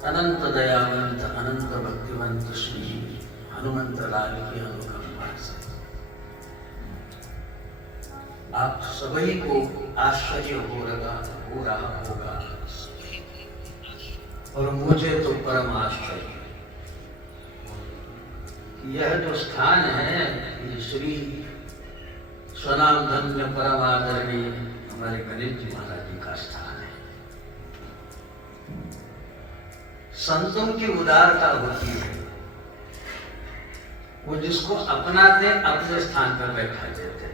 अनंत दयावंत अनंत भक्तिवंत श्री हनुमंत लाल की अनुकंपा से आप सभी को आश्चर्य हो रहा होगा और मुझे तो परम आश्चर्य। यह जो स्थान है ये श्री स्वनाम धन्य परम आदरणीय हमारे गणेश जी महाराज जी का स्थान है। संतों की उदारता होती है, वो जिसको अपनाते अपने स्थान पर बैठा देते।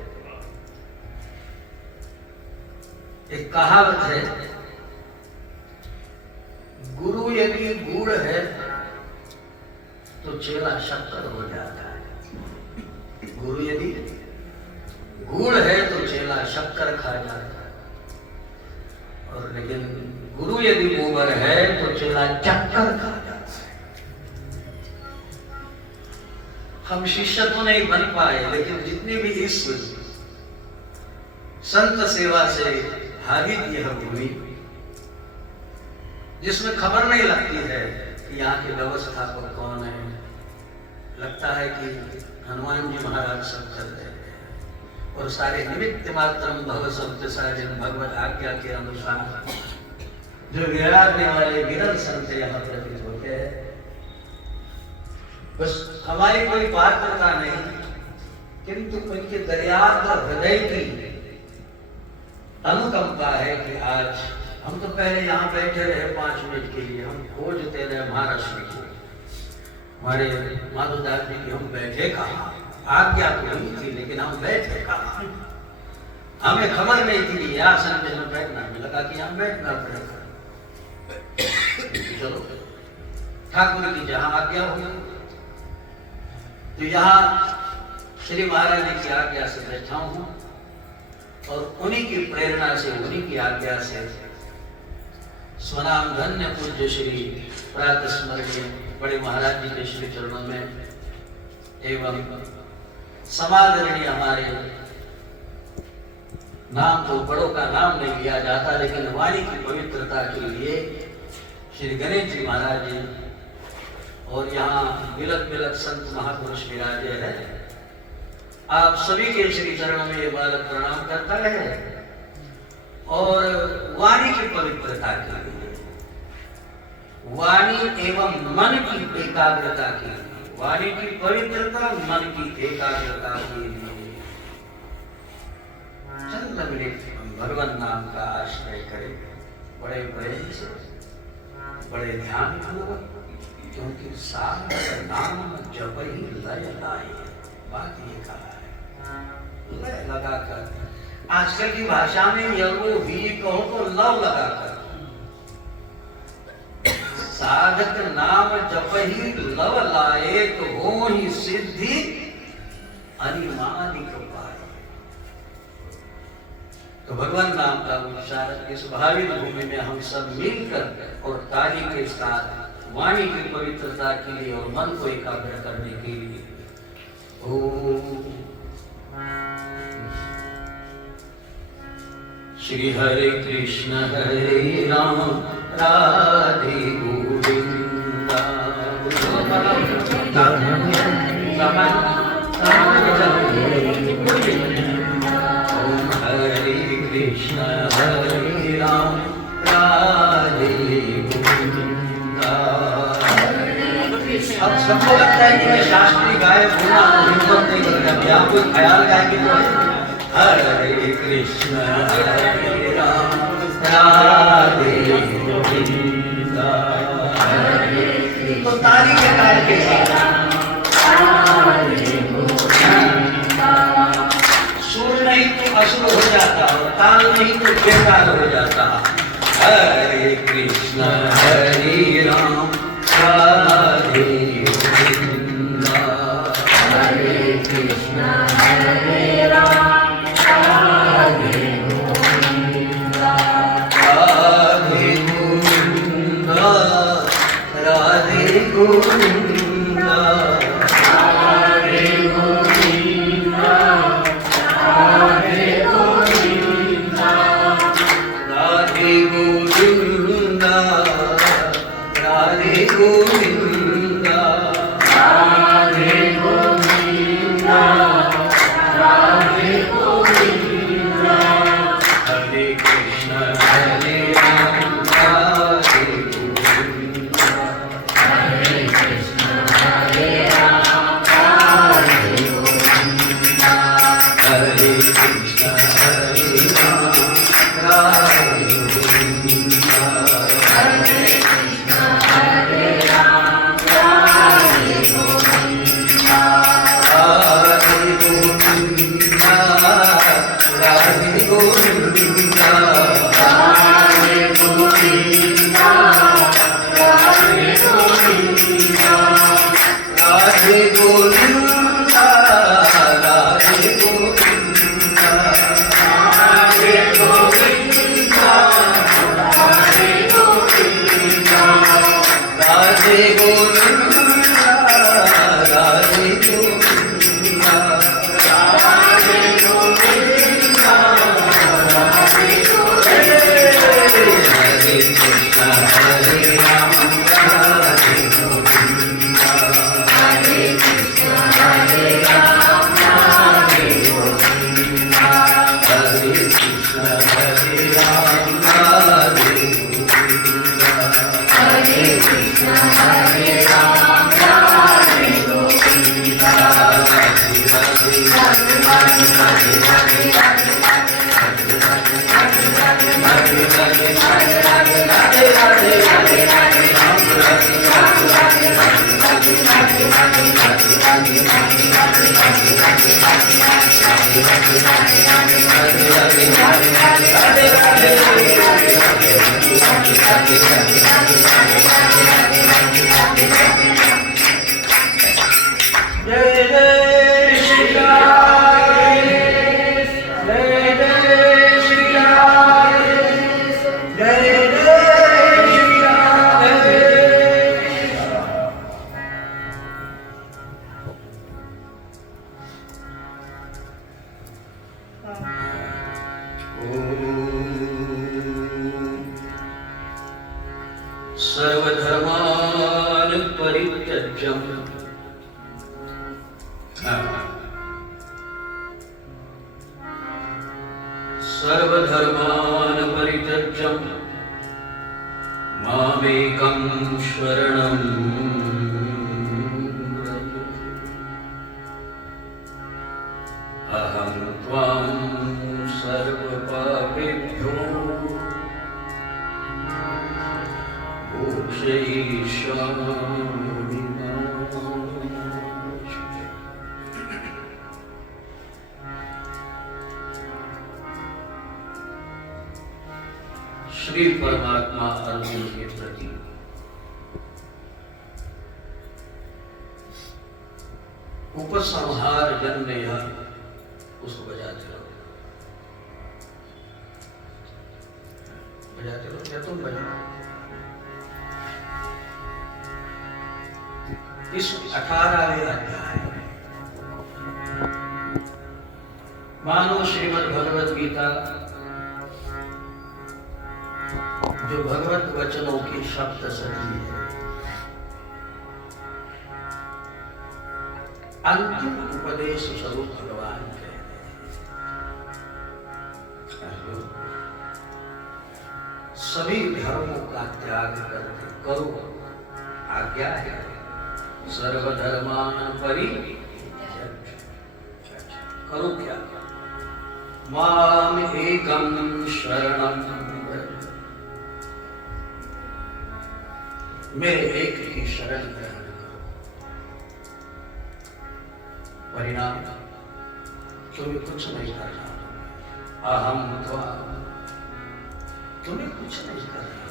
एक कहावत है, गुरु यदि गुड़ है तो चेला शक्कर हो जाता है। गुरु यदि गुड़ है तो चेला शक्कर खा जाता है, और लेकिन गुरु यदि गोबर है तो चेला चक्कर खा जाता है। हम शिष्य तो नहीं बन पाए, लेकिन जितनी भी इस संत सेवा से भागी यह भूमि, जिसमें खबर नहीं लगती है कि यहाँ के व्यवस्थापक कौन है, लगता है कि हनुमान जी महाराज सब कर रहे हैं और सारे निमित्त मात्रम भव शब्द साजन भगवत आज्ञा के अनुसार जो विराजने वाले विरल संत यहाँ प्रतीत होते हैं। बस हमारी कोई पात्रता नहीं, किंतु उनके दयाद्र हृदय की अनुकंपा है कि आज हम तो पहले यहाँ बैठे रहे 5 मिनट के लिए, हम खोजते रहे महाराष्ट्र को, हमारे माधोदास जी की हम बैठे कहाँ, आज्ञा तो नहीं थी लेकिन हम बैठे कहाँ, हमें खबर नहीं थी ये आसन पे हमें बैठना, हमें लगा कि यहाँ बैठना पड़ेगा। चलो ठाकुर की जहाँ आज्ञा होगी तो यहाँ श्री महाराज जी की आज्ञा से बैठा हूँ, और उन्हीं की प्रेरणा से उन्हीं की आज्ञा से स्वनाम धन्य पूज्य श्री प्रातः स्मरणीय बड़े महाराज जी के श्री चरणों में एवं समादरणीय हमारे नाम तो बड़ों का नाम नहीं लिया जाता, लेकिन वाणी की पवित्रता के लिए श्री गणेश जी महाराज जी और यहाँ बिलक बिलक संत महापुरुष विराजे है। आप सभी के श्री चरणों में ये बालक प्रणाम करता है, और वाणी की पवित्रता के लिए, वाणी एवं मन की एकाग्रता के लिए, वाणी की पवित्रता मन की एकाग्रता के लिए चंद मिनट भगवान नाम का आश्रय करें, बड़े प्रेम से, बड़े ध्यान पूर्वक, क्योंकि साध नाम जप ही लय लाए। बात ये कहा है, लय लगाकर। आजकल की भाषा में यलो ही कहो तो लव लगाकर, साधक नाम जप ही लव लाए तो हो ही सिद्धि अनिमानिक पाए। तो भगवान नाम का उच्चारण इस भावी भूमि में हम सब मिलकर और ताली के साथ वाणी की पवित्रता के लिए और मन को एकाग्र करने के लिए श्री हरे कृष्ण हरे राम राधे गोविंदा। ओम हरे कृष्ण हरे राम राधे गोविंदा। अब सबको लगता है कि मैं शास्त्रीय गायक हूँ, हिम्मत नहीं करता, आप कोई ख्याल गाएंगे तो हरे कृष्ण हरे राम राधे गोविंदा। तो ताली के ताल के सुर नहीं तो असुर हो जाता, ताल नहीं तो बेकार हो जाता। हरे कृष्ण हरे राम राधे गोविंदा। हरे कृष्ण हरे राम राधे गोविंदा। राधे गोविंदा राधे गोविंदा। राधे गोविंदा राधे गोविंदा। राधे गोविंदा राधे गोविंदा राधे गोविंदा राधे गोविंदा हरे कृष्ण हरे राम राधे गोविंदा हरे कृष्ण हरे राम राधे गोविंदा हरे कृष्ण हरे राम राधे गोविंदा हरे कृष्ण हरे राम राधे गोविंदा राधे गोविंदा राधे गोविंदा राधे गोविंदा राधे गोविंदा राधे गोविंदा राधे गोविंदा राधे गोविंदा राधे गोविंदा राधे गोविंदा राधे गोविंदा राधे गोविंदा राधे गोविंदा हरे कृष्ण हरे राम राधे गोविंदा हरे कृष्ण हरे राम राधे गोविंदा हरे कृष्ण हरे राम राधे गोविंदा हरे कृष्ण हरे राम राधे गोविंदा जय जय श्री राम जय जय श्री राम जय जय श्री राम सर्वधर्मान् परित्यज्य सर्वधर्मान् परित्यज्य मामेकं शरणं व्रज। अहं त्वां सर्वपापेभ्यो मोक्षयिष्यामि मा शुचि। श्री परमात्मा अर्जुन के प्रति उपसंहार जन्य यह उसको बजाते रहो या तुम बजाओ। इस 18वें अध्याय मानो श्रीमद् भगवद गीता जो भगवत वचनों की शब्द सदी है, अंतिम उपदेश स्वरूप भगवान कहते हैं सभी धर्मों का त्याग करके करो, आज्ञा है सर्वधर्मान परित्यज्य। करो क्या? माम एकम शरणम व्रज। मेरे एक की शरण ग्रहण करो। परिणाम तुम्हें कुछ नहीं करना। अहम त्वां, तुम्हें कुछ नहीं करना।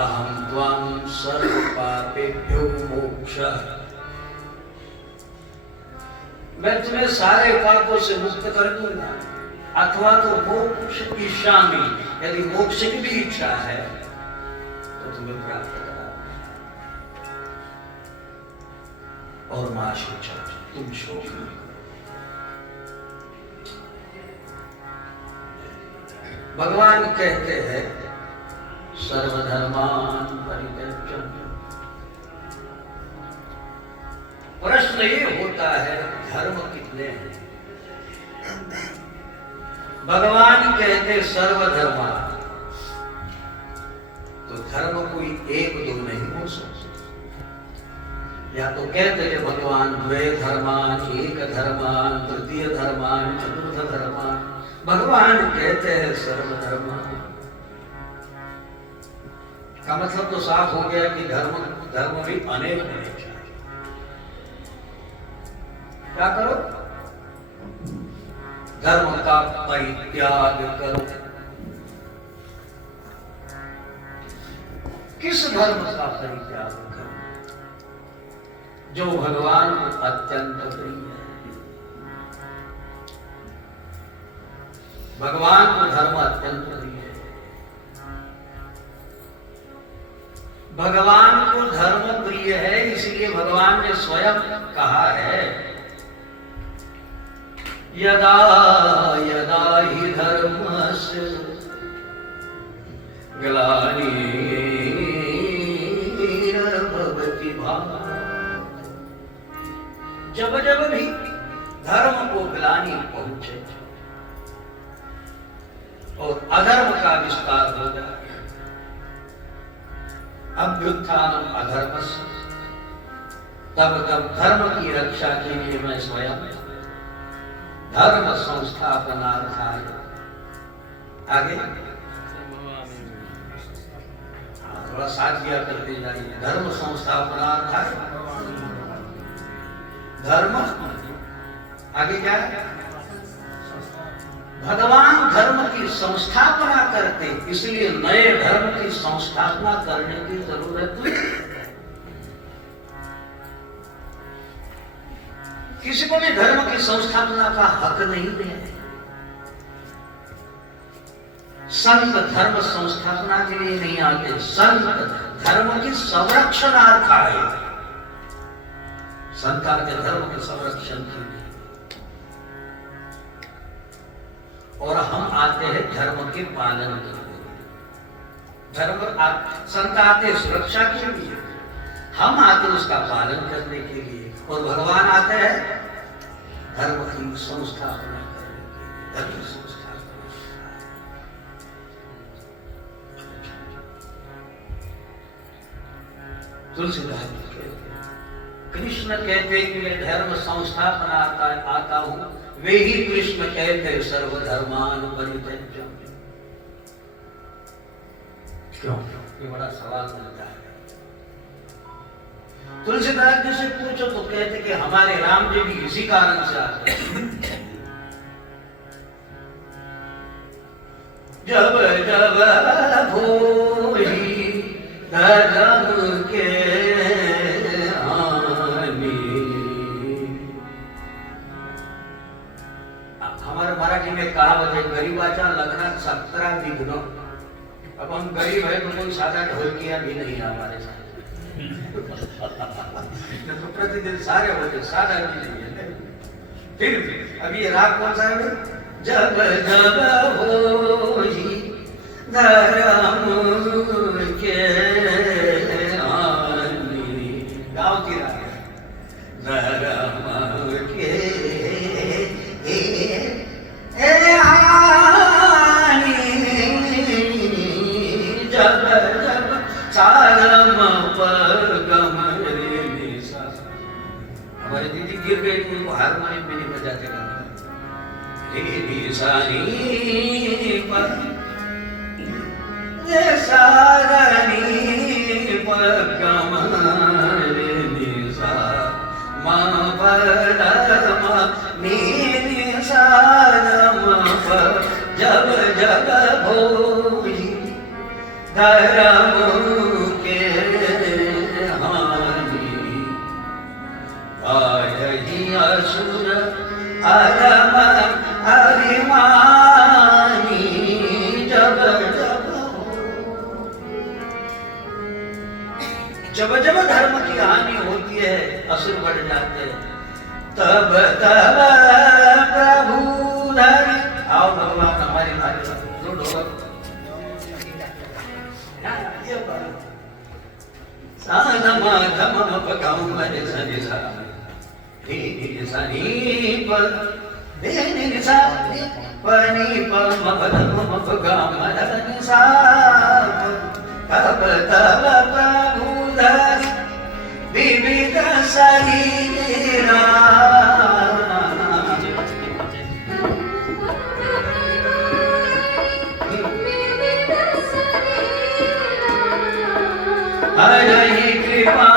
अहम त्वां सर्व पापेभ्यो मोक्ष। मैं तुम्हें सारे पापों से मुक्त कर दूंगा, अथवा तो मोक्ष इच्छामि, यदि मोक्ष की भी इच्छा है तो तुम्हें प्राप्त करा। और मां शिक्षा तुम शोक न करो। भगवान कहते हैं सर्वधर्मान परित्यज्य प्रश्न ये होता है धर्म कितने हैं? भगवान कहते सर्वधर्मा, तो धर्म कोई एक दो नहीं हो सकता। या तो कहते हैं भगवान द्वे धर्मान, एक धर्मान, तृतीय धर्मान, चतुर्थ धर्मान। भगवान कहते हैं सर्वधर्मान। का मतलब तो साफ हो गया कि धर्म भी अनेक होने चाहिए। क्या करो? धर्म का परित्याग करो। किस धर्म का परित्याग करो? जो भगवान को अत्यंत प्रिय है। भगवान को धर्म अत्यंत प्रिय है। भगवान को धर्म प्रिय है, इसलिए भगवान ने स्वयं कहा है यदा यदा हि धर्मस्य ग्लानिर्भवति भारत। जब जब भी धर्म को ग्लानि पहुंचे और अधर्म का विस्तार हो जाए, अभ्युत्थानम अधर्मस्य, तब धर्म की रक्षा के लिए मैं स्वयं धर्म संस्थापनार्थाय आगे थोड़ा साथ दिया करते जाइए। धर्म संस्थापनार्थाय, धर्म आगे क्या है? भगवान धर्म की संस्थापना करते, इसलिए नए धर्म की संस्थापना करने की जरूरत नहीं। किसी को भी धर्म की संस्थापना का हक नहीं है। संत धर्म संस्थापना के लिए नहीं आते, संत धर्म की संरक्षणार्थ आए। संत आते धर्म के संरक्षण के लिए, और हम आते हैं धर्म के पालन के लिए। संत आते सुरक्षा के लिए, हम आते उसका पालन करने के लिए, और भगवान आते हैं धर्म की संस्थापना करने के लिए। धर्म संस्थापना तुलसीदास कृष्ण कहते कि मैं धर्म संस्थापना आता हूं, वे ही कृष्ण कहते सर्वधर्मान परित्यज्य। क्यों? ये बड़ा सवाल बनता है। तुलसीदास जी से पूछो तो कहते कि हमारे राम जी भी इसी कारण से आते हैं। जब जब भोई धर्म के हमारे मराठी में कहावत है, गरीबाच्या लग्नात 17 विघ्न। अब हम गरीब है तो कोई सादा ढोलकिया भी नहीं है हमारे साथ। तो प्रतिदिन सारे होते, सादा भी नहीं है। फिर अभी ये राग कौन सा है? जब जब होई धर्म के आनी, गाँव की राग है। धर्म के हमारे दीदी गिर गई तो उनको हारमोनियम में नहीं बजाते जब जब भोई धर्म के असुर अरम अभिमानी, जब जब धर्म की हानि होती है, असुर बढ़ जाते हैं, तब तब प्रभु धरि। आओ भगवान हमारी भारी दो ढोलक सा नमा धम पकाऊं मरे सनि सा विविध शरीरा हरि कृपा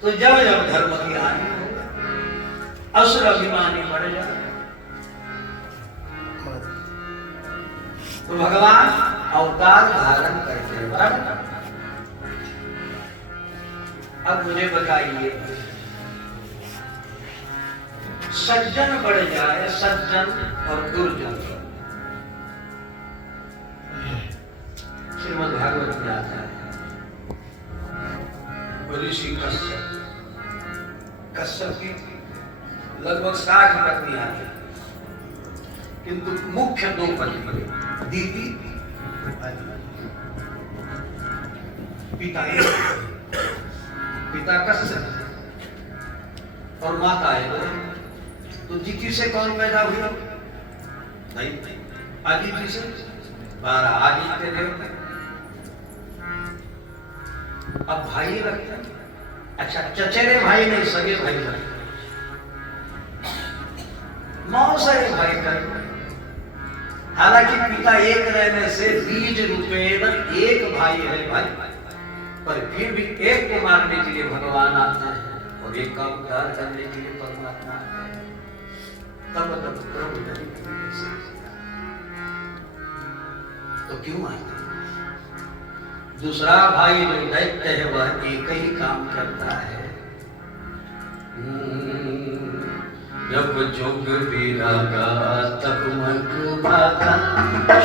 तो जब जब धर्म की हानि हो, असुर अभिमानी बढ़ जाए, तो भगवान अवतार धारण करते हैं। अब मुझे बताइए, सज्जन बढ़ जाए, सज्जन और दुर्जन, श्रीमद् भागवत में आता है, ऋषि कश्यप की लगभग 60 पत्नियां थी, किंतु मुख्य 2 पति बने, दीति पिता एक, पिता कश्यप और माता एक। तो दीति से कौन पैदा हुआ? नहीं, आदित्य से 12 आदित्य देवता। अब भाई लगते हैं, अच्छा चचेरे भाई नहीं, सगे भाई लगते, मौसरे भाई करते। हालांकि पिता एक रहने से बीज रूपे एक भाई है भाई, पर फिर भी एक को मारने के लिए भगवान आते हैं और एक का उद्धार करने के लिए परमात्मा आते हैं। तब प्रभु तो क्यों आते? दूसरा भाई जो दैत्य है वह एक ही काम करता है, जब जोग विरागा तब मग भागा,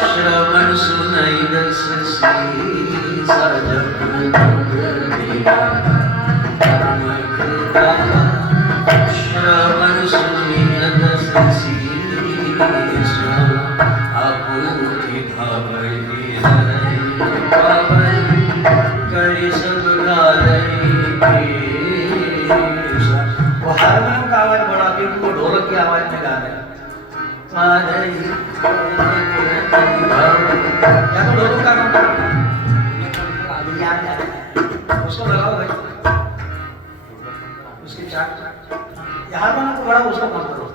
श्रवण सुनाई दस सीसा, जब जोग विरागा तब मग भागा, श्रवण सुनाई दस सीसा, आपूर्ति भावई हरै पावई, करी सब गारई पेशा। वो हारमोनियम का आवाज बढ़ा के वो ढोलक की आवाज में गा रहे हैं, या तो ढोलक का काम करो, उसको लगाओ भाई, उसकी चाक, या हारमोनियम को बढ़ा, उसको कम करो,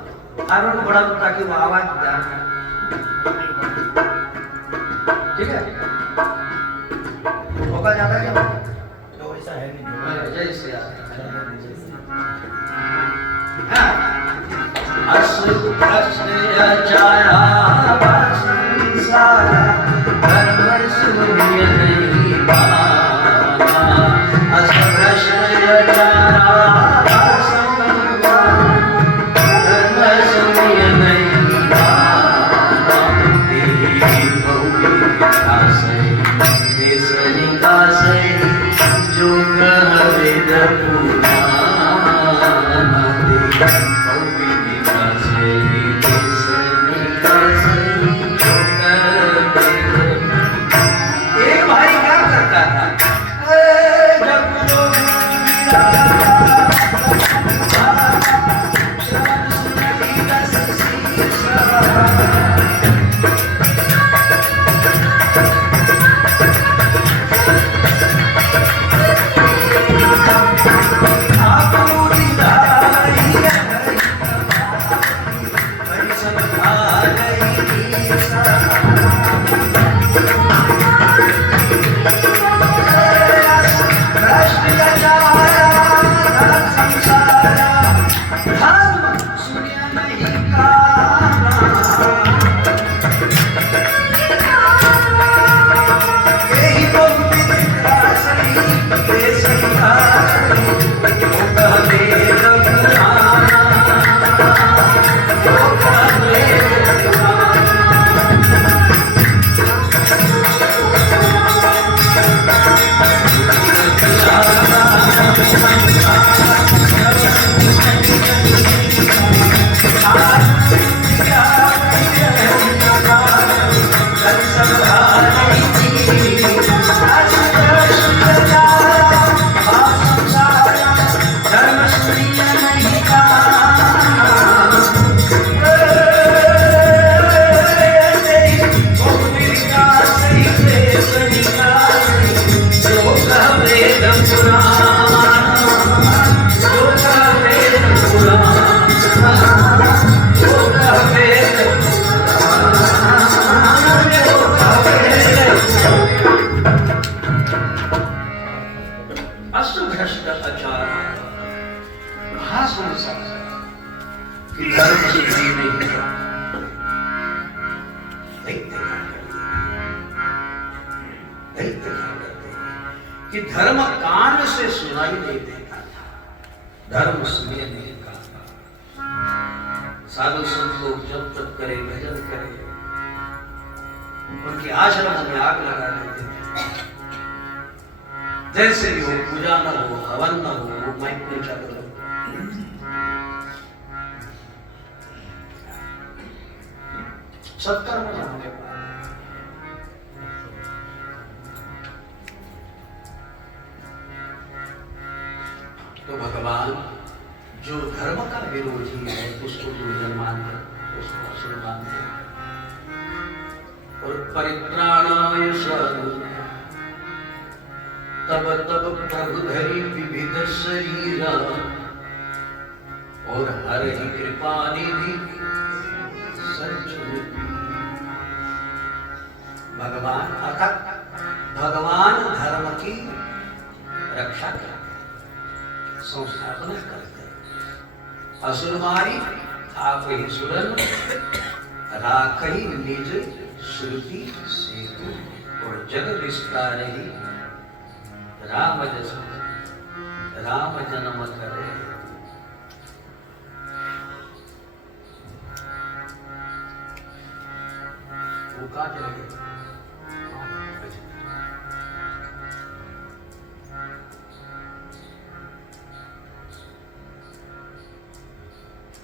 हारमोनियम को बढ़ा दो ताकि वो आवाज जाए, ठीक है? होगा ज्यादा क्या? तो ऐसा है नहीं, जैसे दैत्य क्या करते हैं कि धर्म कान से सुनाई नहीं देता था, धर्म सुने नहीं का। साधु संत लोग जब तक करे, भजन करे, उनके आश्रम में आग लगा देते थे। जैसे भी हो, पूजा न हो, हवन न हो, वो माइक में चालू रहो। सत्कर्म होने पर तो भगवान जो धर्म का विरोधी है उसको दुर्जन मानते, उसको असुर मानते, और परित्राणाय साधूनां तब तब प्रभु धरि विविध शरीर, और हर ही कृपा निधि संचरित। भगवान अर्थात भगवान धर्म की रक्षा करते, संस्थापना करते। असुर मारी आप ही सुरन, राखही निज श्रुति सेतु, और जग विस्तार ही राम जन्म करे। वो कहाँ चले गए?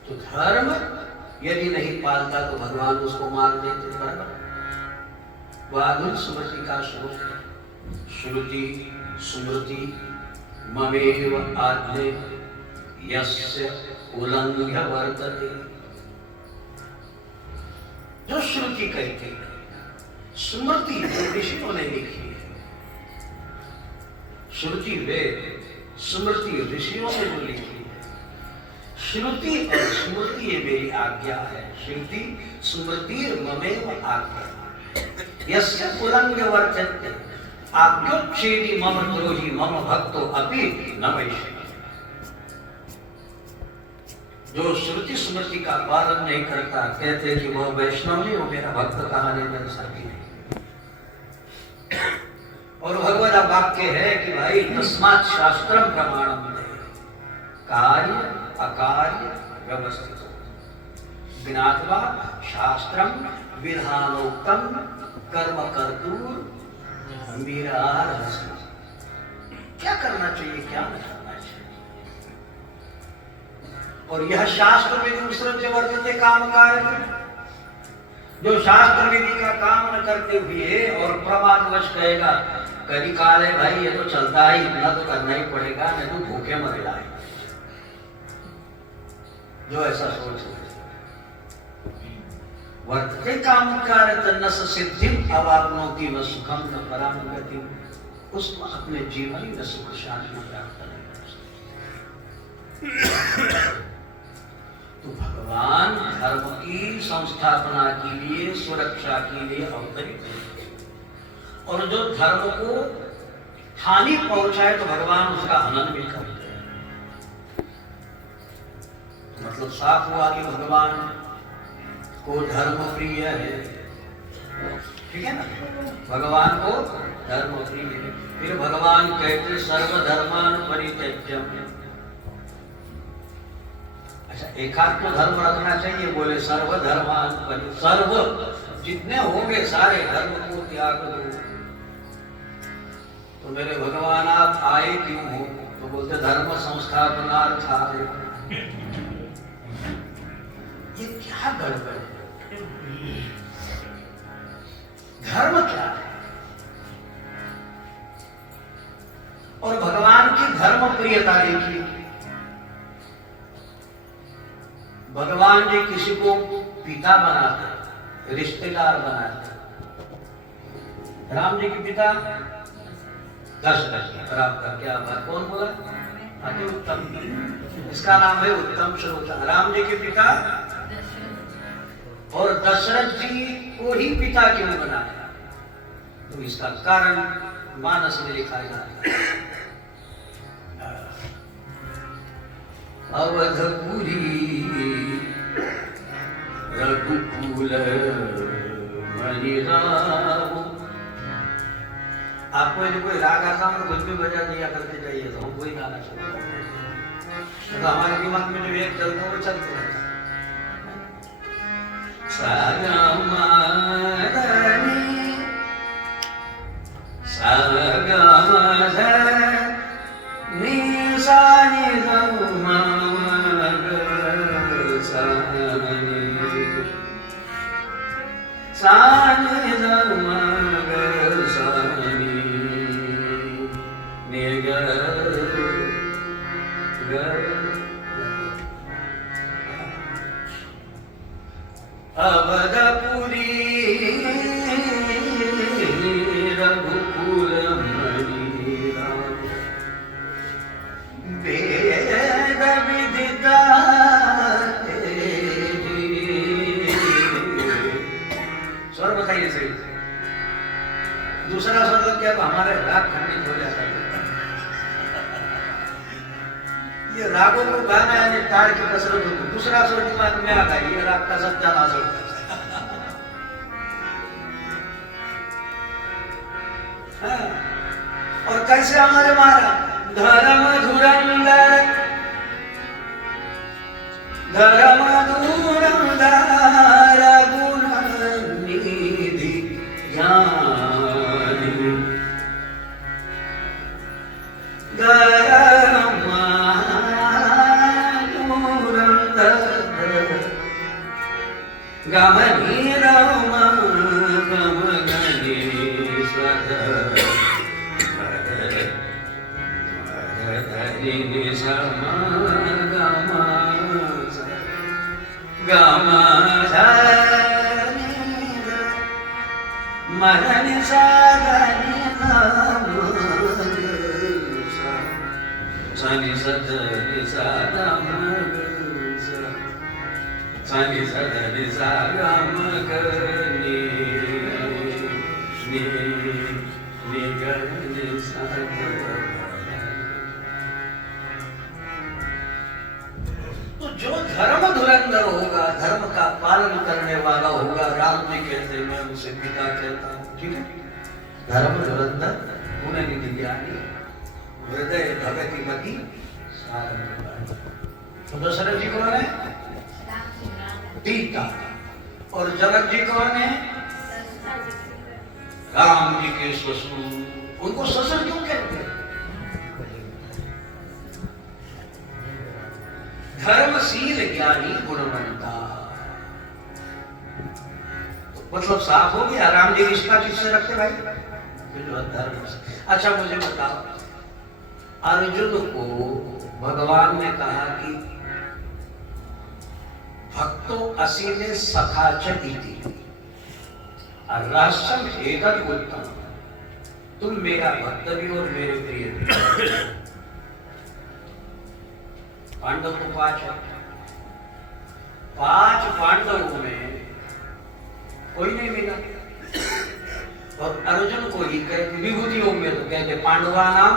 तो धर्म यदि नहीं पालता तो भगवान उसको मार देते। वादुर स्मृति का श्लोक, श्रुति स्मृति ममेव आज्ञे यस्य उल्लंघ्य वर्तते। जो श्रुति कहती है, स्मृति ऋषियों ने लिखी है, श्रुति वेद, स्मृति ऋषियों ने जो लिखी है। श्रुति और स्मृति ये मेरी आज्ञा है। श्रुति स्मृति ममेव आज्ञा यस्य उल्लंघ्य वर्तते आज्ञोच्छेदी मम द्रोही मम भक्तो अपि न वैष्णव। जो श्रुति स्मृति का पालन नहीं करता, कहते कि वो वैष्णव नहीं, वो मेरा भक्त कहानी में साथी नहीं। और भगवद वाक्य है कि भाई तस्मात् शास्त्रम प्रमाणम दे, कार्य अकार्य व्यवस्थित ज्ञात्वा शास्त्रम विधानोक्तम कर्म कर्तुर मीरार। क्या करना चाहिए, क्या नहीं करना चाहिए। और यह शास्त्र विधि उत्सृज्य वर्तते काम कार्य, जो शास्त्र विधि का काम न करते हुए और प्रमादवश कहेगा कभी काल है भाई, ये तो चलता ही, इतना तो करना ही पड़ेगा, नहीं तो भूखे मर जाए। जो ऐसा सोच वर्तते काम कार्य तन्न सिद्धिम अवाप्नोति न सुखम न पराम गति, उसको अपने जीवन में सुख शांति प्राप्त नहीं। तो भगवान धर्म की संस्थापना के लिए, सुरक्षा के लिए अवतरित है। और जो धर्म को हानि पहुंचाए तो भगवान उसका हनन भी करते हैं। मतलब साफ हुआ कि भगवान को धर्म प्रिय है, ठीक है ना। भगवान को धर्म प्रिय है। फिर भगवान कहते सर्वधर्मान परित्यज्य। अच्छा, एकात्म तो धर्म रखना चाहिए, बोले सर्वधर्मान परित्यज्य, सर्व जितने होंगे सारे धर्म को त्याग दो। तो मेरे भगवान आप आए क्यों हो? तो बोलते धर्म संस्थापनार्थाय। ये क्या गड़बड़ है? धर्म क्या है? और भगवान की धर्म प्रियता देखिए। भगवान जी किसी को पिता बनाते, रिश्तेदार बनाते। राम जी के पिता दशरथ, राम का क्या बात, कौन बोला? अति उत्तम, इसका नाम है उत्तम श्रोता। राम जी के पिता और दशरथ जी को ही पिता क्यों बनाया? तो इसका कारण मानस में लिखा जाता है। अवधपुरी रघुकुल नि गाओ। आपको यदि कोई राग आता हो तो कुछ भी बजा दिया करते जाइए तो हम कोई गाना शुरू कर देते हैं। तो हमारे दिमाग में जो एक चलता है वो चलते रहता है। सा गा मा धा नि सा गा मा धा नि सा नि धा मा ग सा नि सा नि धा मा ग सा नि ग ग। अवधपुरी रघुकुल मणि राम वेद विदिता स्वर बताइए सही। दूसरा स्वर लग गया तो हमारे राग खंडित हो जाता है। ये रागों को गाना यानी ताड़ की कसरत होती। दूसरा स्वर दिमाग में आ गया, ये राग का सत्यानाश हो गया। और कैसे हमारे महाराज धर्म धुरंधर गुण निधि ज्ञानी गमनी राम गम गणी स्वध धरि सम गम गम मदन सागनि नाम सनि सदनि सागम सनि सदनि सागम गनि नि गनि सागम। तो जो धर्म धुरंधर होगा, धर्म का पालन करने वाला होगा, राम जी कहते हैं मैं उसे पिता कहता हूँ, ठीक है। धर्म धुरंधर गुण निधि ज्ञानी हृदय भगति मति सारंग। तो दशरथ जी कौन है? पिता। और जनक जी कौन है? राम जी के ससुर। उनको ससुर क्यों कहते हैं? धर्मशील ज्ञानी गुणवंता। मतलब साफ हो गया, राम जी रिश्ता किससे रखते भाई? धर्म से। अच्छा मुझे बताओ, अर्जुन को भगवान ने कहा कि भक्तो असीने सखा च इति रहस्यम एतद् उत्तम। तुम मेरा भक्त भी और मेरे प्रिय भी। पांडव को 5 है। 5 पांडवों में कोई नहीं मिला। और अर्जुन को ही कहते विभूतियों में तो कहते पांडवानाम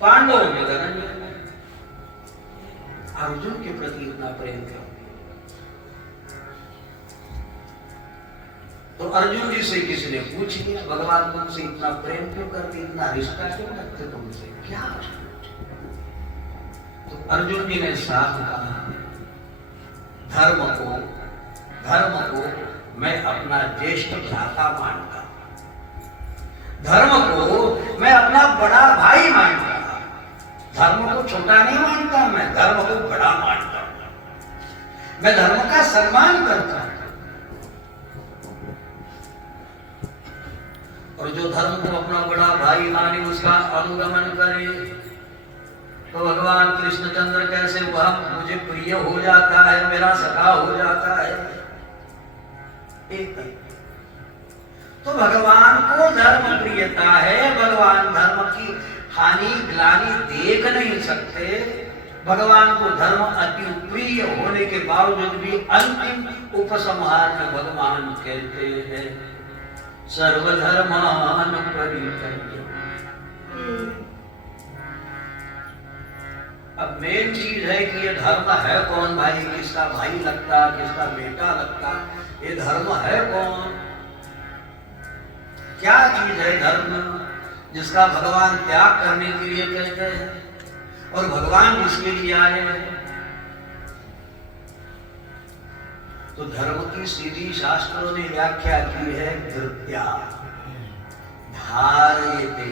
पांडवों में धनंजय। अर्जुन के प्रति इतना प्रेम क्यों? तो अर्जुन जी से किसी ने पूछ लिया भगवान तुमसे इतना प्रेम क्यों करते, इतना रिश्ता क्यों रखते तुमसे, क्या? तो अर्जुन जी ने साफ कहा धर्म को मैं अपना ज्येष्ठ भ्राता मानता, धर्म को मैं अपना बड़ा भाई मानता। धर्म को छोटा नहीं मानता, मैं धर्म को बड़ा मानता। मैं धर्म का सम्मान करता हूं। और जो धर्म को अपना बड़ा भाई माने उसका अनुगमन करे तो भगवान कृष्णचंद्र कैसे वह मुझे प्रिय हो जाता है, मेरा सखा हो जाता है। एक तो भगवान को धर्म प्रियता है। भगवान धर्म की हानि ग्लानि देख नहीं सकते। भगवान को धर्म अति प्रिय होने के बावजूद भी अंतिम उपसंहार में भगवान कहते हैं सर्वधर्मान परित्यज्य अब मेन चीज है कि ये धर्म है कौन भाई, किसका भाई लगता, किसका बेटा लगता, ये धर्म है कौन, क्या चीज है धर्म जिसका भगवान त्याग करने के लिए कहते हैं और भगवान जिसके लिए आए हैं। तो धर्म की सीधी शास्त्रों ने व्याख्या की है धृत्या, धारयते,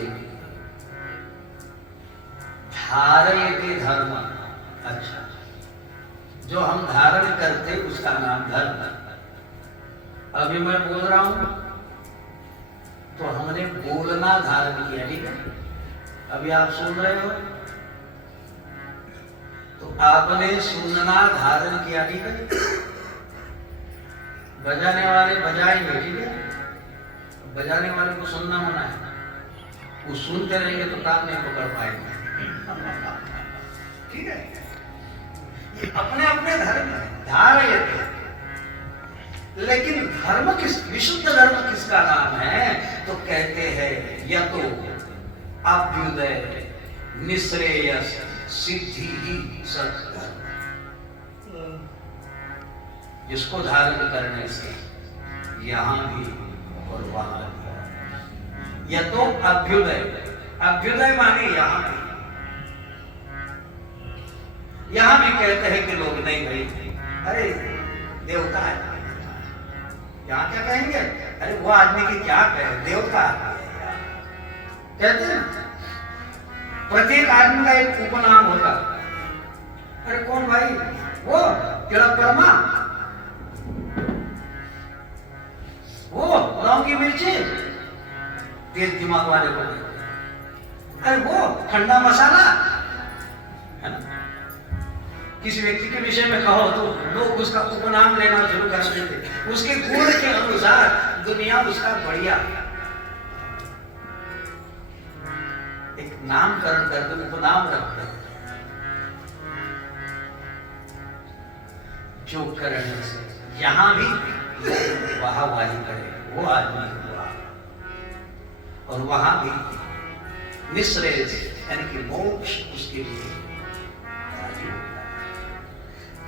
धारयते धर्म। अच्छा, जो हम धारण करते उसका नाम धर्म। अभी मैं बोल रहा हूं तो हमने बोलना धारण किया, ठीक है। अभी आप सुन रहे हो तो आपने सुनना धारण किया, ठीक है। बजाने वाले बजाएंगे, ठीक है। बजाने वाले को सुनना मना है, वो सुनते रहेंगे तो काम नहीं पकड़ पाएंगे, ठीक है। ये अपने अपने धर्म है, धारयते। लेकिन धर्म किस, विशुद्ध धर्म किसका नाम है, तो कहते हैं यतो अभ्युदय निश्रेयस सिद्धि ही सद्धर्म। जिसको धारण करने से यहां भी और वहां भी, यतो अभ्युदय, अभ्युदय माने यहां भी। यहां भी कहते हैं कि लोग नहीं भाई, अरे देवता है, यहां क्या कहेंगे, अरे वो आदमी की क्या कहे, देवता कहते हैं। प्रत्येक आदमी का एक उपनाम होता। अरे कौन भाई, वो तिलक कर्मा, वो लौंगी मिर्ची, तेज दिमाग वाले को, अरे वो ठंडा मसाला, है ना। किसी व्यक्ति के विषय में कहो तो लोग उसका उपनाम लेना शुरू कर देते, उसके गुण के अनुसार दुनिया उसका बढ़िया एक नामकरण करते, उपनाम रखते। जो करने से यहां भी वाहवाही करे, वो आदमी हुआ, और वहां भी निश्रेय यानी कि मोक्ष उसके लिए राजी होता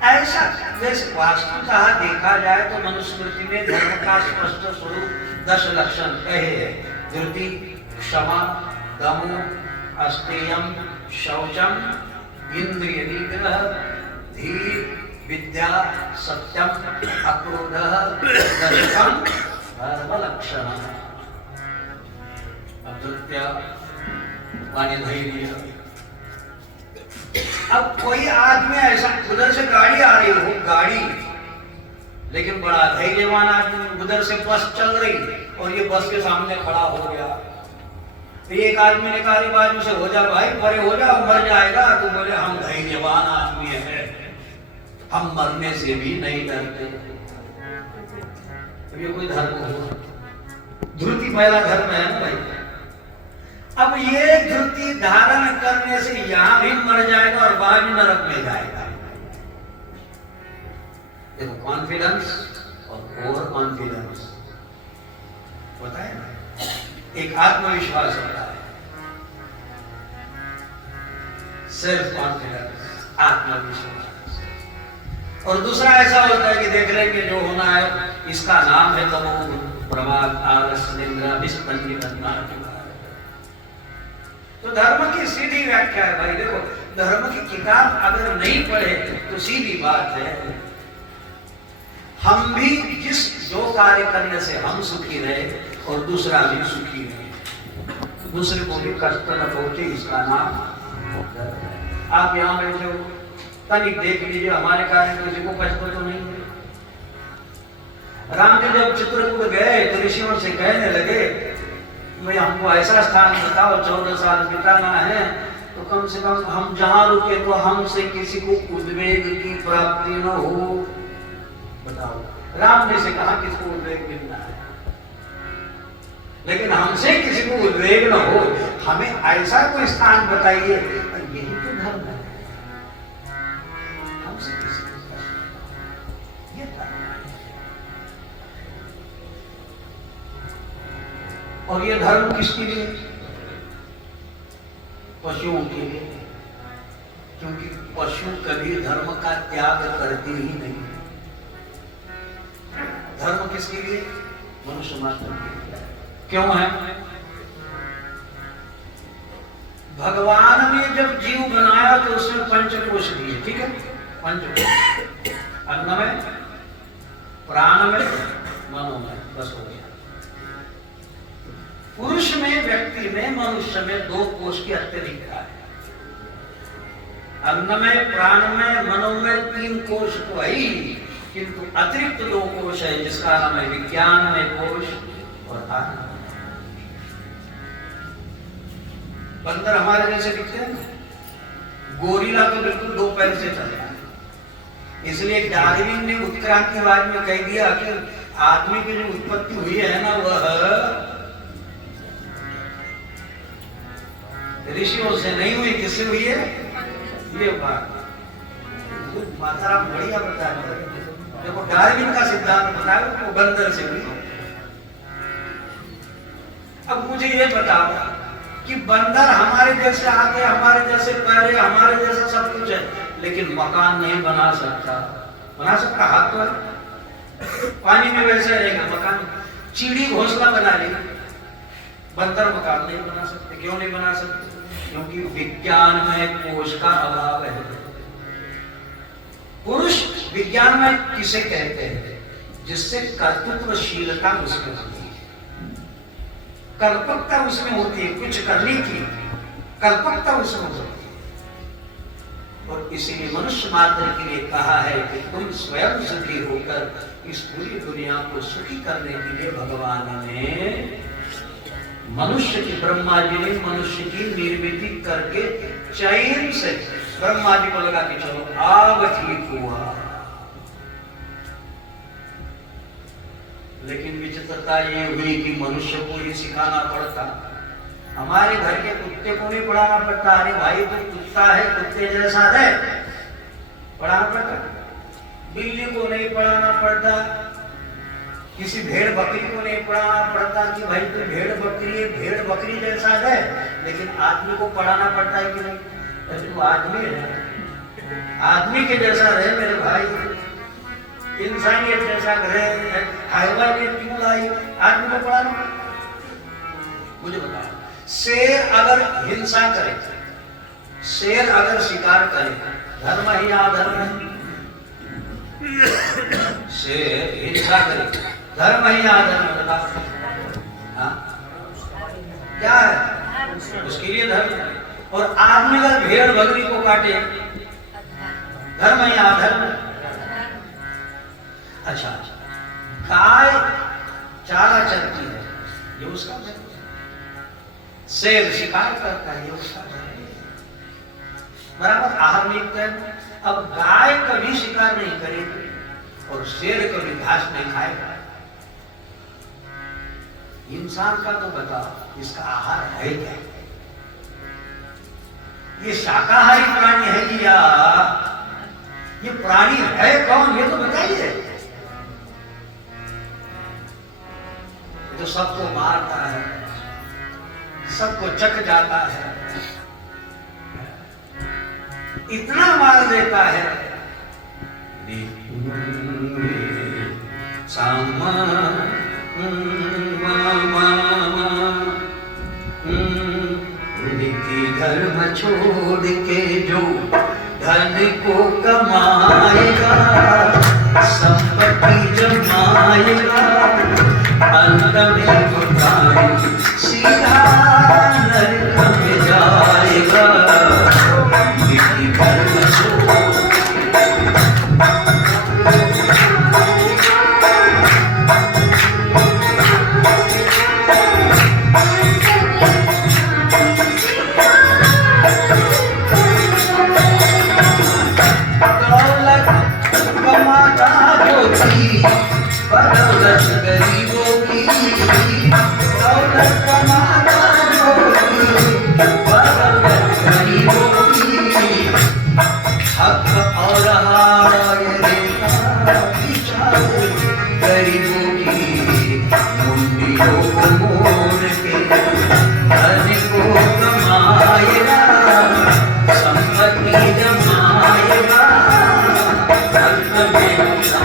है। ऐसा वैसे वास्तुतः देखा जाए तो मनुस्मृति में धर्म का स्पष्ट स्वरूप 10 लक्षण कहे हैं। धृति, क्षमा, दमो, अस्तेयम, शौचम, इंद्रिय निग्रह, धीर, विद्या, सत्यम, अक्रोध, दशकम, धर्म लक्षण। अधृत्य माने धैर्य। अब कोई आदमी ऐसा, उधर से गाड़ी आ रही हो, गाड़ी, लेकिन बड़ा धैर्यवान आदमी, उधर से बस चल रही और ये बस के सामने खड़ा हो गया, तो एक आदमी ने कहा बाजू से हो जा भाई, परे हो जा, मर जाएगा। तो बोले हम धैर्यवान आदमी है, हम मरने से भी नहीं डरते। तो ये कोई धर्म हुआ? धृति पहला धर्म है ना भाई। अब ये धृति धारण करने से यहां भी मर जाएगा और वहां भी नरक में जाएगा। देखो, कॉन्फिडेंस और ओवर कॉन्फिडेंस होता है ना, एक आत्मविश्वास होता है, सेल्फ कॉन्फिडेंस, आत्मविश्वास। और दूसरा ऐसा होता है कि देख रहे कि जो होना है इसका नाम है तमो, प्रमाद, आलस, निंद्रा, विस्पंदी, तो धर्म की सीधी व्याख्या है भाई। देखो, धर्म की किताब अगर नहीं पढ़े तो सीधी बात है, हम भी जो कार्य करने से हम सुखी रहे और दूसरा भी सुखी रहे, दूसरे को भी कष्ट न पहुंचे, इसका नाम धर्म है। आप यहां बैठे हो, तनिक देख लीजिए हमारे कारण किसी को कष्ट तो नहीं है। राम जी जब चित्रकूट गए तो ऋषियों से कहने लगे, भाई हमको ऐसा स्थान बताओ, 14 साल बिताना है, तो कम से कम हम जहां रुके तो हमसे किसी को उद्वेग की प्राप्ति न हो। बताओ, राम ने से कहा किसको उद्वेग मिलना है, लेकिन हमसे किसी को उद्वेग न हो, हमें ऐसा कोई स्थान बताइए। यही तो धर्म है, हमसे किसी को ये धर्म है। और ये धर्म किसके लिए? पशुओं के लिए, क्योंकि पशु कभी धर्म का त्याग करते ही नहीं। धर्म किसके लिए? मनुष्य मात्र के लिए। क्यों है? भगवान ने जब जीव बनाया तो उसमें पंचकोश दिए, ठीक है? पंचकोश, अन्नमय, प्राणमय, मनोमय, बस हो गया। पुरुष में, व्यक्ति में, मनुष्य में 2 कोश की अत्यधिकता है। अन्नमय, प्राणमय, मनोमय 3 कोश तो है ही, किंतु अतिरिक्त 2 कोश है जिसका नाम है विज्ञानमय कोश और आत्मा। बंदर हमारे जैसे दिखते हैं ना, गोरिल्ला तो बिल्कुल 2 पैर से चल रहा है। इसलिए डार्विन ने उत्क्रांतिवाद में कह दिया कि आदमी की जो उत्पत्ति हुई है ना, वह ऋषियों से नहीं हुई, किससे हुई है? ये बात माता बढ़िया बता रहे। देखो डार्विन का सिद्धांत बताया वो बंदर से हुई। अब मुझे ये बताओ कि बंदर हमारे जैसे आगे, हमारे जैसे पैर, हमारे जैसा सब कुछ है, लेकिन मकान नहीं बना सकता। बना सकता? हाथ तो है, पानी में वैसे रहेगा मकान। चीड़ी घोंसला बना लेगी, बंदर मकान नहीं बना सकते। क्यों नहीं बना सकते? क्योंकि विज्ञान में कोश का अभाव है। पुरुष विज्ञान में किसे कहते हैं? जिससे कर्तृत्वशीलता उसमें होती है, कल्पकता उसमें होती है, कुछ करने की कल्पकता उसमें होती है। और इसीलिए मनुष्य मात्र के लिए कहा है कि तुम स्वयं सुखी होकर इस पूरी दुनिया को सुखी करने के लिए भगवान ने मनुष्य की, ब्रह्मा जी ने मनुष्य की निर्मित करके चैन से ब्रह्मा जी को लगा कि चलो अब ठीक हुआ। लेकिन विचित्रता ये हुई कि मनुष्य को ही सिखाना पड़ता। हमारे घर के कुत्ते को नहीं पढ़ाना पड़ता, अरे भाई तो कुत्ता है, कुत्ते जैसा है, पढ़ाना पड़ता। बिल्ली को नहीं पढ़ाना पड़ता, किसी भेड़ बकरी को नहीं पढ़ाना पड़ता कि भाई तो भेड़ बकरी है, भेड़ बकरी जैसा है। लेकिन आदमी को पढ़ाना पड़ता है कि नहीं? तो आदमी है, आदमी के जैसा रहे मेरे भाई, इंसानियत जैसा रहे। हैवानियत क्यों लाई? आदमी को पढ़ाना। मुझे बताओ, शेर अगर हिंसा करे, शेर अगर शिकार करे, धर्म ही अधर्म है? शेर हिंसा करे, धर्म ही अधर्म बताओ? क्या है? उसके लिए धर्म है। और आदमी अगर भेड़ बकरी को काटे, धर्म ही अधर्म? अच्छा, गाय चारा चरती है, ये उसका धर्म है। शेर शिकार करता है, ये उसका धर्म है। बराबर आहार नियुक्त है। अब गाय कभी शिकार नहीं करेगी और शेर कभी घास नहीं खाएगा। इंसान का तो बताओ, इसका आहार है क्या? ये शाकाहारी प्राणी है या ये प्राणी है कौन? ये तो बताइए। जो सबको मारता है, सबको चख जाता है, इतना मार देता है। नीति धर्म छोड़ के जो धन को कमाएगा, संपत्ति जमाएगा, अंत में बुराई सीधा नरक में जाएगा। नीति धर्म छोड़ बदौलत गरीबों की, दौलत कमाता जो बदौलत गरीबों की, हक और हार देता विचार गरीबों की, मुंडियों को मोड़ के धन को कमाएगा, संपत्ति जमा ये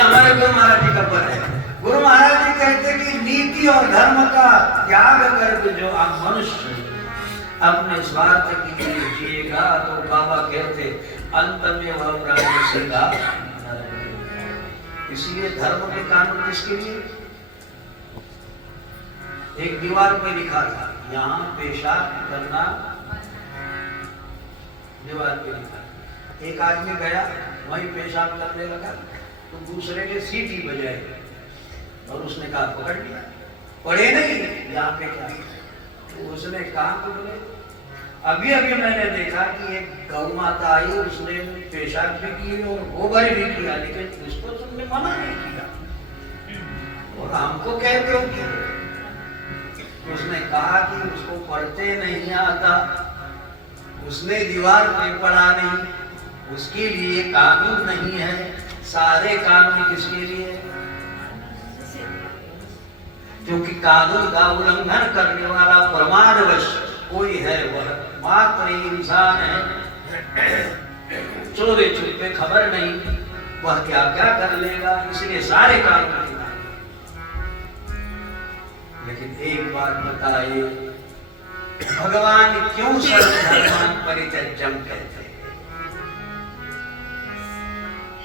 हमारे गुरु महाराज जी का पद है। गुरु महाराज जी कहते कि नीति और धर्म का त्याग करके जो आप मनुष्य अपने स्वार्थ के लिए जिएगा तो बाबा कहते अंत में वह प्राणी सीधा। इसलिए धर्म के कानून किसके लिए? एक दीवार पे लिखा था यहाँ पेशाब करना, दीवार पे लिखा। एक आदमी गया वहीं पेशाब करने लगा तो दूसरे ने सीटी बजाई और उसने कहा पकड़ लिया। पढ़े नहीं यहाँ पे क्या? तो उसने कहा तो बोले अभी अभी मैंने देखा कि एक गौ माता आई, उसने पेशाब भी की और गोबर भी किया, लेकिन उसको तुमने मना नहीं किया और हमको कहते हो कि? उसने कहा कि उसको पढ़ते नहीं आता, उसने दीवार पे पढ़ा नहीं, उसके लिए कानून नहीं है। सारे कानून किसके लिए? क्योंकि कानून का उल्लंघन करने वाला प्रमाणवश कोई है वह मात्र इंसान है। चोरी छुपे खबर नहीं वह क्या क्या कर लेगा, इसलिए सारे कानून। लेकिन एक बात बताइए, भगवान क्यों सर्वधर्मान् परित्यज्यम् कहते हैं?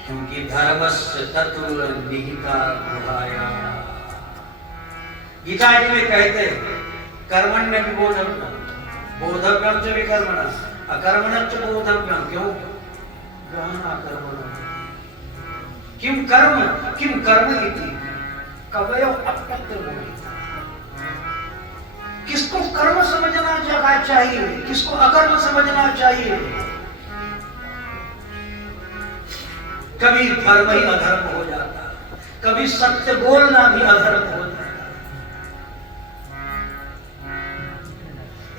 क्योंकि धर्मस्य तत्र निहिता गुहाया। गीता जी में कहते हैं कर्मण्य बोधव्यम बोधव्यम च विकर्मणः अकर्मण्य च बोधव्यम। क्यों? गहना कर्मणः किम कर्म इति कवयो अपत्र मोहिता। किसको कर्म समझना चाहिए, किसको अकर्म समझना चाहिए? कभी धर्म ही अधर्म हो जाता, कभी सत्य बोलना भी अधर्म हो जाता।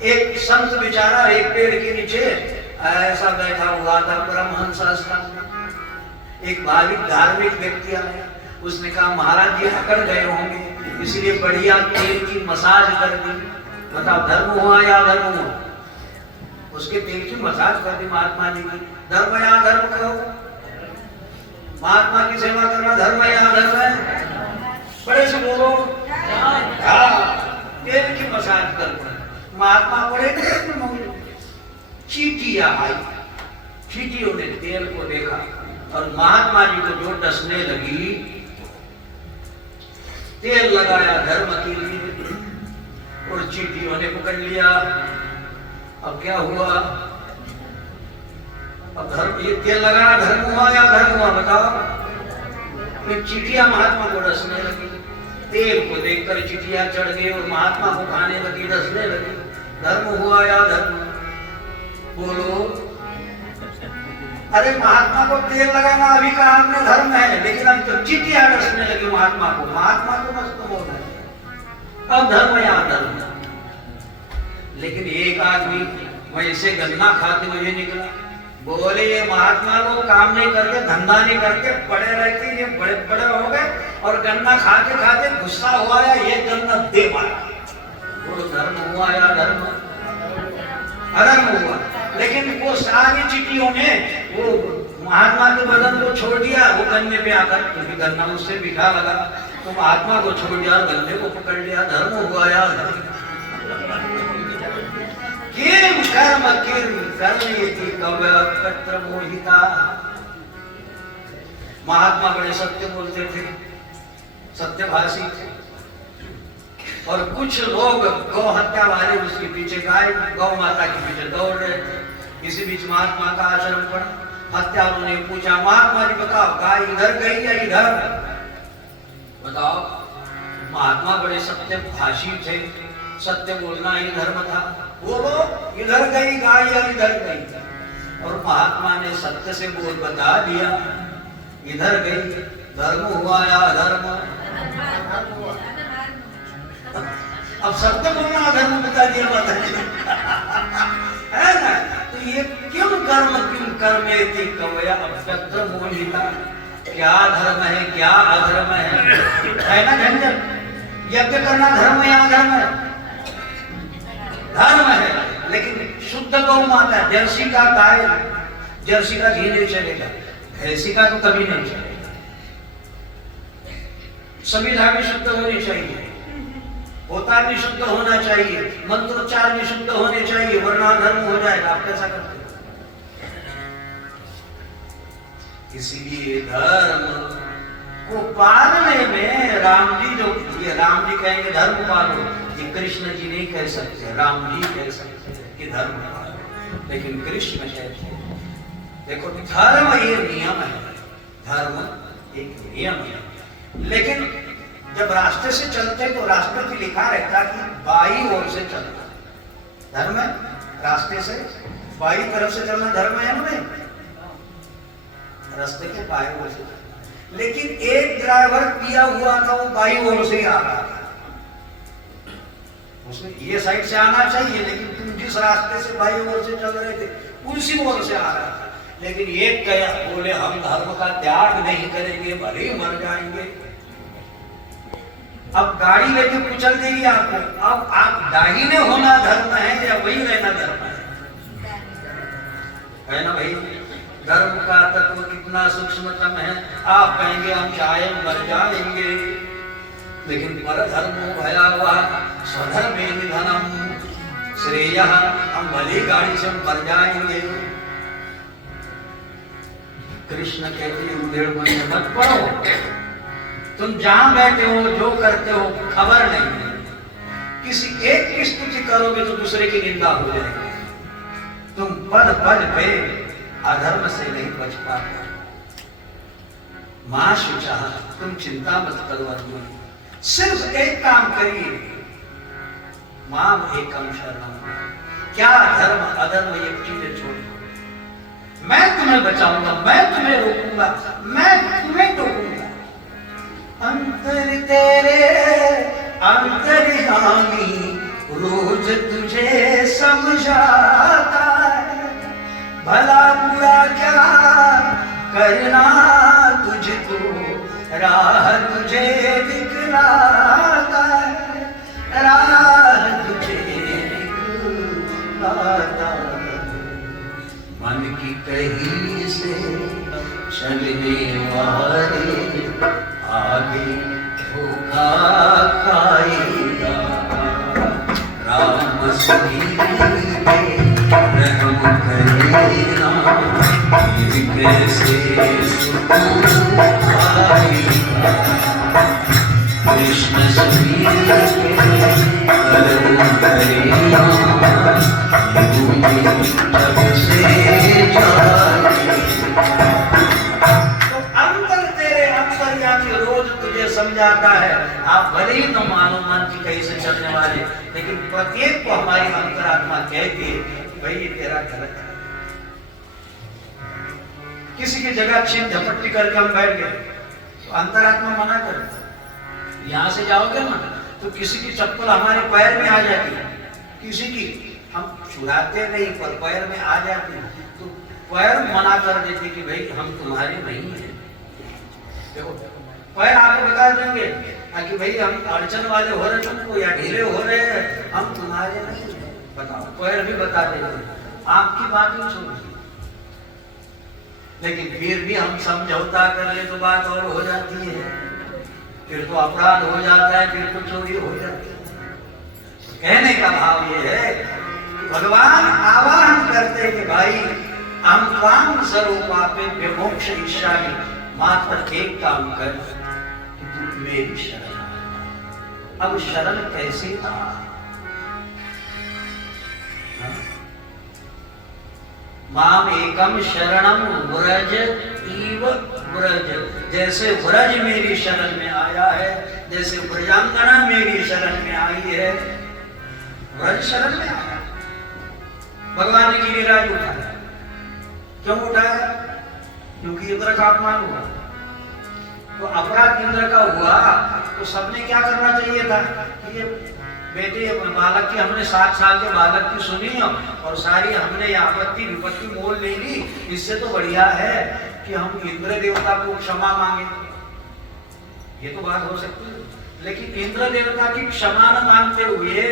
एक संत बेचारा एक पेड़ के नीचे ऐसा बैठा हुआ था परमहंस आश्रम में। एक भाविक धार्मिक व्यक्ति आया, उसने कहा महाराज जी अकड़ गए होंगे इसलिए बढ़िया तेल की मसाज कर दी। बताओ धर्म हुआ या अधर्म हुआ? उसके तेल की मसाज कर दी महात्मा जी की। धर्म या अधर्म करो? महात्मा की सेवा करना धर्म या अधर्म है? बड़े से बोलो। तेल की मसाज कर महात्मा पड़े चीटियां आई, चीटियों ने तेल को देखा और महात्मा जी को जो डसने लगी, तेल लगाया धर्म के लिए और चीटियों ने पकड़ लिया। अब क्या हुआ? अब धर्म, ये तेल लगाना धर्म हुआ या धर्म हुआ? बताओ। फिर चीटियां महात्मा को डसने लगी, तेल को देखकर चीटियां चढ़ गई और महात्मा को खाने लगी, डसने लगी। धर्म हुआ या धर्म? बोलो। अरे महात्मा को तेल लगाना अभी का हमने धर्म है, लेकिन हम तो चीटियां डसने लगे महात्मा को मस्त बोल रहे। अब धर्म या अधर्म? लेकिन एक आदमी वैसे गन्ना खाते हुए निकला, बोले ये महात्मा लोग काम नहीं करके धंधा नहीं करके पड़े रहते, ये बड़े बड़े हो गए और गन्ना खाते खाते गुस्सा हुआ या ये गन्ना दे मारा। वो धर्म हुआ या धर्म? अधर्म हुआ। लेकिन वो सारी चीटियों ने वो महात्मा के बदन को छोड़ दिया, वो गन्ने पे आकर, क्योंकि गन्ना उससे मीठा लगा तो महात्मा को छोड़ दिया, गन्ने को पकड़ लिया। धर्म हुआ या धर्म? किम कर्म कर्मयति कवयत्र मोहिता। महात्मा बड़े सत्य बोलते थे, सत्यभाषी थे और कुछ लोग गौ हत्या वाले उसके पीछे गाय गौ माता के पीछे दौड़ रहे थे। इसी बीच महात्मा का आश्रम पड़ा, हत्यारों ने पूछा महात्मा जी बताओ गाय इधर गई या इधर? बताओ। महात्मा बड़े सत्यभाषी थे, सत्य बोलना ही धर्म था। बोलो इधर गई गाय या इधर गई? और महात्मा ने सत्य से बोल बता दिया इधर गई। धर्म हुआ या अधर्म? अब सत्य बोलना अधर्म बता दिया है ना? तो ये क्यों कर्मेति कवया अपत्र मोहिता। क्या धर्म है क्या अधर्म है ना? झंझट। यज्ञ करना धर्म या अधर्म है? गौ माता है, जर्सी का गाय, जर्सी का घी नहीं चलेगा, भैंसी का तो कभी नहीं चलेगा। सभी धागे शुद्ध होने चाहिए, होता भी शुद्ध होना चाहिए, मंत्रोच्चार भी शुद्ध होने चाहिए, वरना धर्म हो जाएगा। आप कैसा करते हो? इसीलिए धर्म को पालने में राम जी जो, ये राम जी कहेंगे धर्म पालो, ये कृष्ण जी नहीं कह सकते, राम जी कह सकते हैं कि धर्म पालो, लेकिन कृष्ण कहते हैं देखो धर्म ये नियम है, धर्म एक नियम है। लेकिन जब रास्ते से चलते तो रास्ते पे लिखा रहता कि बाई ओर से चलना धर्म है, रास्ते से बाई तरफ से चलना धर्म है हमें, रास्ते के बाई ओर से चलना। लेकिन एक ड्राइवर पिया हुआ था, वो बाई ओर से ही आ रहा था, उसने ये साइड से आना चाहिए, लेकिन तुम जिस रास्ते से बाई ओर से चल रहे थे उसी ओर से आ रहा था। लेकिन एक कया बोले हम धर्म का त्याग नहीं करेंगे, भले ही मर जाएंगे। अब गाड़ी लेके कुचल देगी आपको, अब आप दाहिने होना धर्म है या वही रहना धर्म है ना भाई? धर्म का तत्व कितना सूक्ष्मतम है। आप कहेंगे हम चाहे मर जाएंगे, लेकिन पर धर्मो भयावह स्वधर्मे निधनम श्रेय, हम भली गाड़ी से मर जाएंगे। कृष्ण कहते उधेड़ में मत पड़ो, तुम जहां बैठे हो जो करते हो खबर नहीं है, किसी एक की स्तुति करोगे तो दूसरे की निंदा हो जाएगी। तुम पद पद पे अधर्म से नहीं बच पाते। मां शुचा, तुम चिंता मत करो अर्जुन, सिर्फ एक काम करिए, मां एकम शरणम, क्या धर्म अधर्म ये चीजें छोड़, मैं तुम्हें बचाऊंगा, मैं तुम्हें रोकूंगा, मैं तुम्हें टोकूंगा। अंतर तेरे अंतर्यामी रोज तुझे समझाता है, भला बुरा क्या करना तुझको, राह तुझे दिखलाता है, राह तुझे दिखलाता है। मन की कहीं से चलने वाले आगे धोखा खाएगा, राम सुनीले रहम करेगा, कैसे सुकून आएगा। कृष्ण सुनीले रहम करेगा, जब से रोज तुझे समझाता है। आप भले ही तो मानो मन की कहीं से चलने वाले, लेकिन प्रत्येक को हमारी अंतरात्मा कहती है कि भाई ये तेरा गलत है। किसी की जगह छीन झपट्टी करके हम बैठ गए तो अंतरात्मा मना कर, यहां से जाओगे ना तो किसी की चप्पल हमारे पैर में आ जाती है, किसी की हम छुड़ाते नहीं पर पैर में आ जाती है, तो पैर मना कर देते कि भाई हम तुम्हारे नहीं है। देखो पैर आपको बता देंगे कि भाई हम अड़चन वाले हो रहे तुमको या ढीले हो रहे हैं, हम तुम्हारे नहीं है। बताओ, पैर भी बता देंगे, आपकी बात नहीं सुनती। लेकिन फिर भी हम समझौता कर ले तो बात और हो जाती है, फिर तो अपराध हो जाता है, फिर तो चोरी हो जाती है। कहने का भाव ये है कि भगवान आवाहन करते कि भाई हम काम स्वरूपापे विमोक्ष इच्छामि, मात्र एक काम कर कि तू मेरी शरण। अब शरण कैसे आ? माम एकम शरणम व्रज इव व्रज, जैसे व्रज मेरी शरण में आया है, जैसे व्रजांगना मेरी शरण में आई है, व्रज शरण में आया। भगवान ने गिरिराज उठाया, क्यों उठाया? क्योंकि इंद्र का अपमान हुआ। तो अपराध इंद्र का हुआ तो सबने क्या करना चाहिए था कि ये बेटे बालक की, हमने 7 साल के बालक की सुनी और सारी हमने आपत्ति विपत्ति मोल ले ली, इससे तो बढ़िया है कि हम इंद्र देवता को क्षमा मांगे। ये तो बात हो सकती है, लेकिन इंद्र देवता की क्षमा न मांगते हुए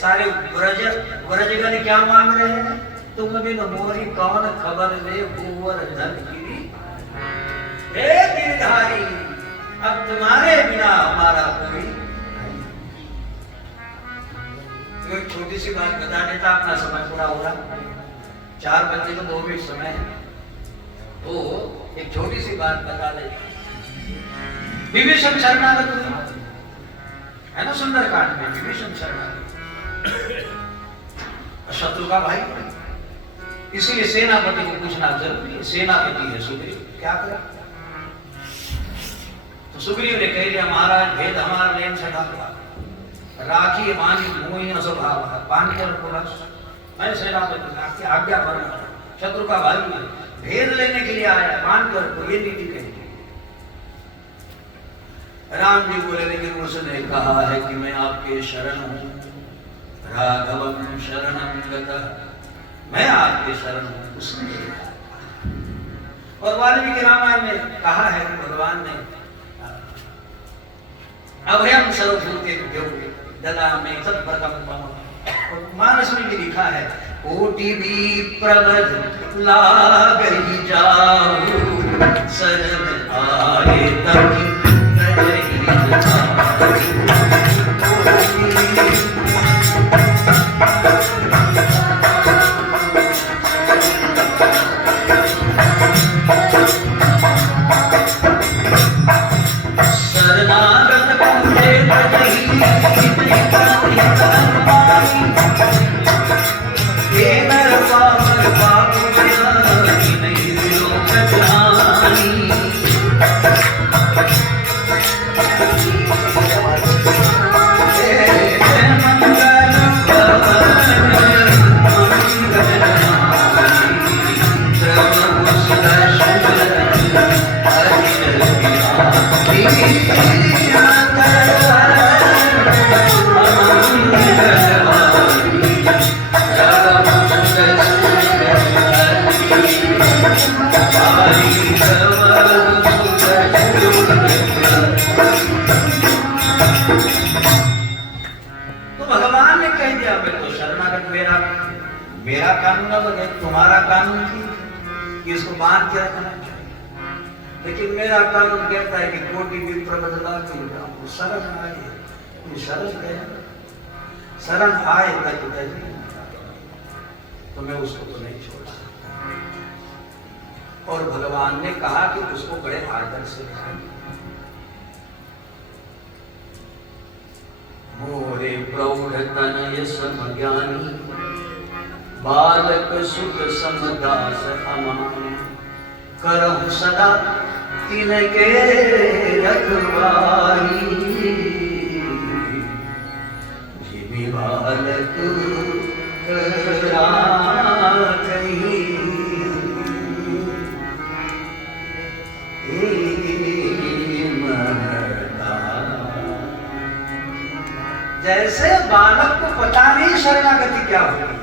सारे व्रजगण क्या मांग रहे हैं? तुम बिन मोरी कौन खबर ले भूवर धन गिरी। हे गिरधारी, अब तुम्हारे बिना हमारा कोई। तो एक छोटी सी बात बता देता, अपना समय पूरा हो रहा, 4 बजे तो 2 मिनट समय है, तो एक छोटी सी बात बता दे। विभीषण शरणागत है ना सुंदरकांड में, विभीषण शरणागत, शत्रु का भाई, इसीलिए सेनापति को पूछना जरूरी है। सेनापति है सुग्रीव, क्या करा? तो सुग्रीव ने कह दिया, महाराज भेद हमारा लेन सदा राखी वाणी मोहि स्वभाव पान कर बोला, मैं सेनापति आपकी आज्ञा पर शत्रु का भाई है, भेद लेने के लिए आया, मान कर तो ये नीति कही। राम जी बोले, लेकिन उसने कहा है कि मैं आपके शरण हूं, राघवम शरणम गतः, मैं आपके शरण हूं। उसने और वाल्मीकि रामायण में कहा है कि भगवान ने अभयम सर्वभूते ददामि तत्प्रथम। मानस में भी लिखा है, कोटि भी प्रबल लागहि जाऊ, शरण आए तभी मेरा कानून अलग है, तुम्हारा कानून कि इसको बांध के रखना चाहिए, लेकिन मेरा कानून कहता है कि कोटि भी प्रबदला की शरण आए, शरण गया, शरण आए तक तो मैं उसको तो नहीं छोड़ा। और भगवान ने कहा कि उसको बड़े आदर से मोरे प्रौढ़ तनय समज्ञानी, बालक सुख समदास अमान, करहु सदा तिनके रखवारी, जिमि बालक राखहि, जैसे बालक को पता नहीं शरणागति क्या होगी,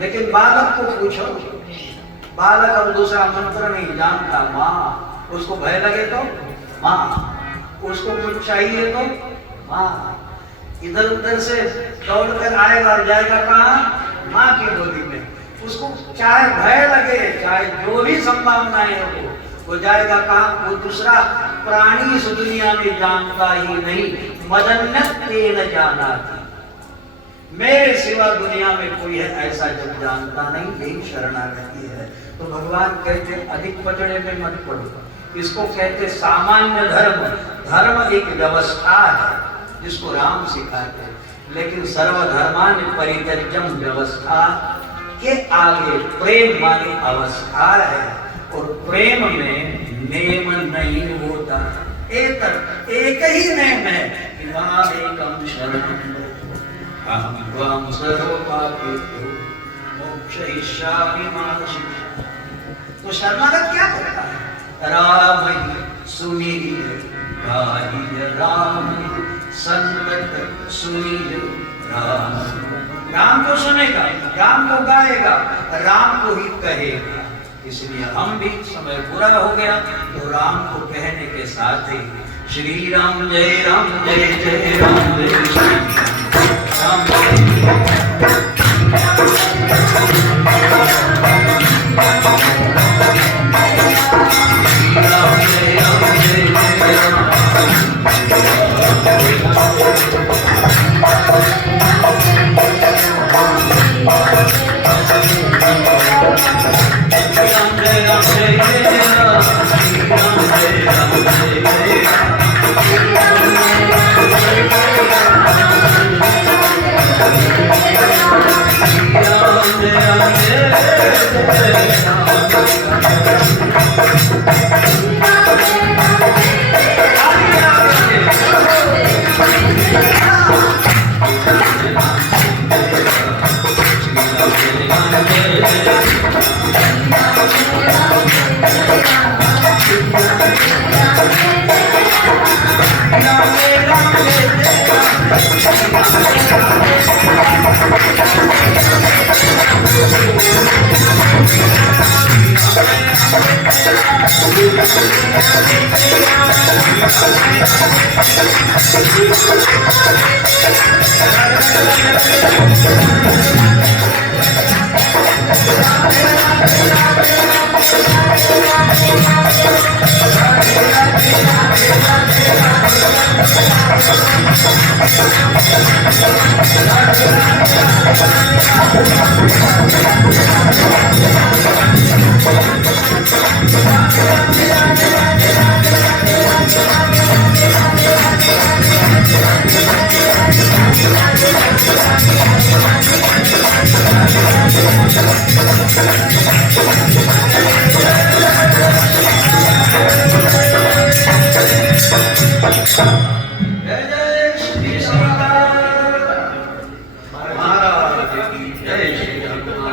लेकिन बालक को पूछो, बालक अब दूसरा मंत्र नहीं जानता, माँ, उसको भय लगे तो माँ, उसको कुछ चाहिए तो माँ, इधर उधर से दौड़ कर आएगा और जाएगा कहाँ? माँ की गोदी में। उसको चाहे भय लगे, चाहे जो भी संभावनाएं हो, वो जाएगा कहाँ? वो दूसरा प्राणी इस दुनिया में जानता ही नहीं, मदन्यत तेन जाना थी, मेरे सिवा दुनिया में कोई है ऐसा जब जानता नहीं, यही शरणागति है। तो भगवान कहते अधिक पचड़े में मत पड़ो, इसको कहते सामान्य धर्म। धर्म एक व्यवस्था है जिसको राम सिखाते हैं, लेकिन सर्वधर्मानि परित्यज्यम व्यवस्था के आगे प्रेम मानी अवस्था है, और प्रेम में नेम नहीं होता। एक ही नेम है कि मामेकं शरणं अहं त्वां सर्वपापेभ्यो मोक्षयिष्यामि मा शुचिः। तो शरणागत क्या करता है? राम सुमिर गाहि राम, संतत सुमिर राम। राम को सुनेगा, राम को गाएगा, राम को ही कहेगा। इसलिए हम भी समय पूरा हो गया तो राम को कहने के साथ ही श्री राम जय राम जय जय राम जय श्री राम जय जय जय श्री सीताराम महाराज की जय श्री राम।